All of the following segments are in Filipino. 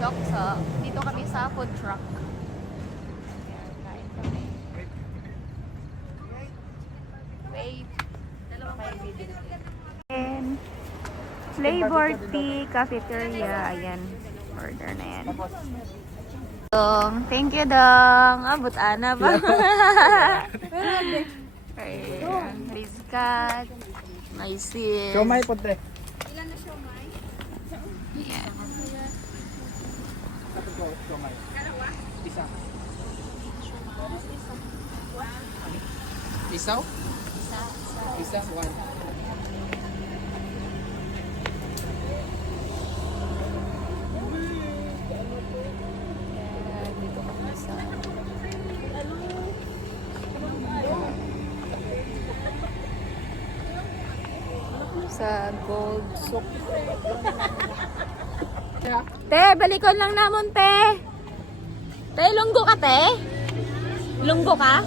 Sok-sok. Dito kami sa food truck. Ayan, kain kami. Wait. Dalawang kayo bibili. And Flavor Tea Cafeteria. Ayan. Order na yan. Dong. Thank you, Dong. Abot ana ba? Ayan. Rizkat. May sis. Siomay po, te. Ilan na siomay? Ayan. Siomay. Dalawa? Isa. Isa. Isaw? Isa. One. Ayan. Dito kami sa Gold Souk. Te, balikon lang namon, te. Te, lunggo ka, te? Lunggo ka?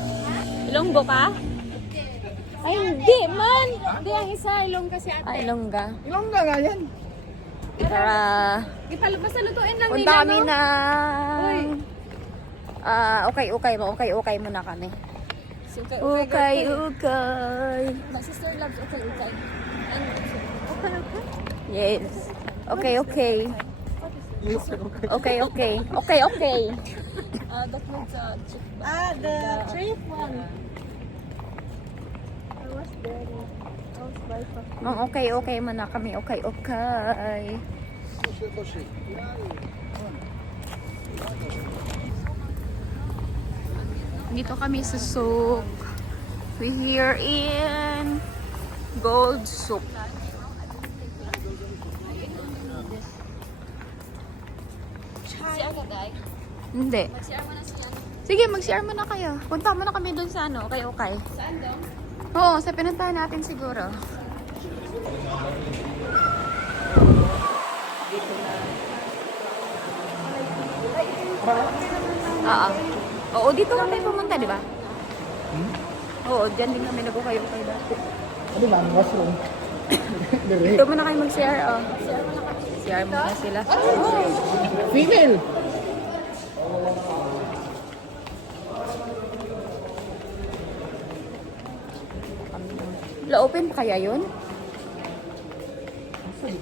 Lunggo ka? Ay, hindi man. Hindi, ang isa ilong kasi ate. Ay, lungga. Ilang nga yan? Para Basta lutuin lang punta nila, kami no? na... Uy. Okay muna kami. Okay. Okay. My sister loves okay. Yes. Okay. That means the trip one. I was there. I was by for Okay muna kami. Okay. Dito kami sa Souk. We here in Gold Souk. Si Agaday. Hindi. Mag-share mo na siya. Sige, mag-share muna kayo. Punta muna kami dun sa ano. Okay. Saan daw? Oo, sa pinuntahan natin siguro. Oo, dito kami pumunta, di ba? Oo, dyan din kami nag-ukay-ukay dati. Ano ba? Ang washroom. Dito muna kayo mag-share, oh. Share muna sila. Female! La-open pa kaya yun? Okay,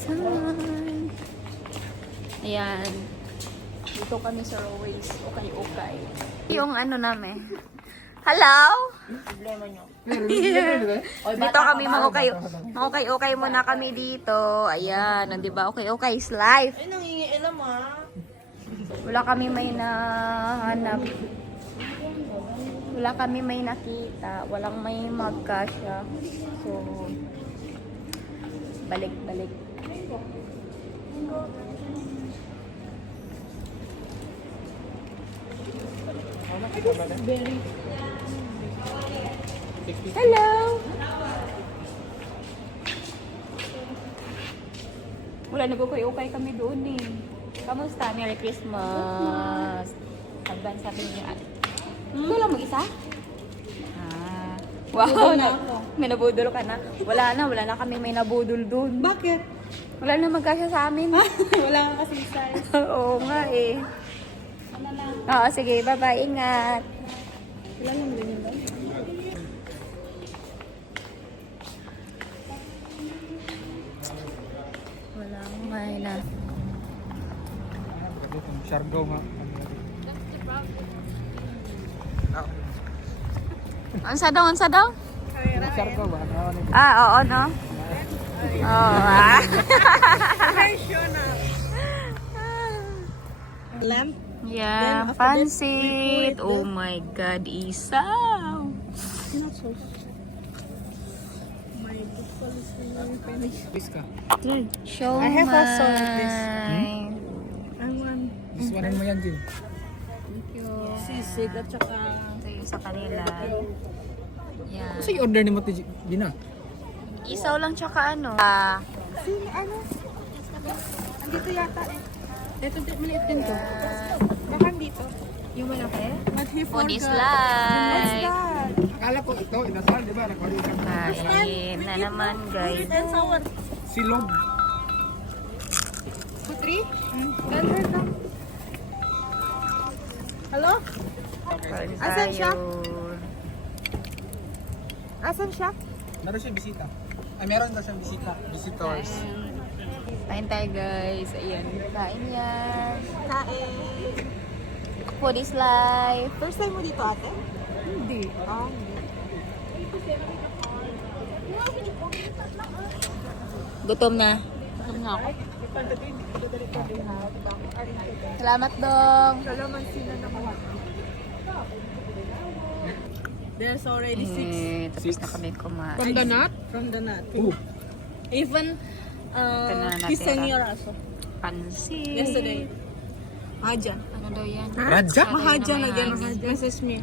time. Ayan. Dito kami sa Roways. Okay. Yung ano namin. Hello? Dito kami okay muna kami dito. Ayan, di ba? Okay is life. Ay, nangingiilam Wala kami may nahanap. Wala kami may nakita. Walang may magkasya. So, balik. Hello! Wala, nag-ukay kami doon eh. Kamusta? Merry Christmas! Advance sabi niya. Ikaw lang mag-isa? Wow! May nabudol ka na. Wala na kami may nabudol doon. Bakit? Wala na magkasya sa amin. Wala kang kasi size. Oo nga eh. Ano lang? Oo, sige. Bye-bye. Ingat. Sila lang din yun ba? Walang may na. Siargao nga. Ansa daw? Siargao ba? Oo, no? Lamp? Yeah, pansit. Oh my God, isaw. My buffalo is really finish. Please ka. Show I have also this. I want This one mo yan, Jim. Thank you. sisig at saka Ito yung sa kanila. Yeah. Kasi order ni mo ito, Gina. Isaw lang tsaka ano. sili ano? Andito yata eh. Ito maliit din to. Kakan dito. Yung malaki? But he Foodies forgot. Live. What's that? Akala ko ito, inasal, di ba? Nakalimutan ko. Kain na naman, guys. And sour. Silog. Putri? Tell her na. Hello? Kain Asan siya? tayo. Asan siya? Meron siyang bisita. Ay, meron daw siyang bisita. Visitors. Kain tayo, guys. Ayan. Kain yan. Kain. Foodies Live. First time mo dito, ate? Hindi. Oh. Gutom na. Gutom nga ako. Salamat, Dong. Kalamansi na naman. There's already 6. Tapos na kami kumain. From the nut? From the nut. Ooh. Even na natira. he sang your aso Pansit. yesterday. Mahajan. Ano daw yan? Raja? Mahajan na again. mayangin. Message me.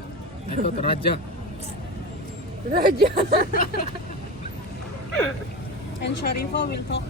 Ito, Raja. Raja. And Sharifa will talk.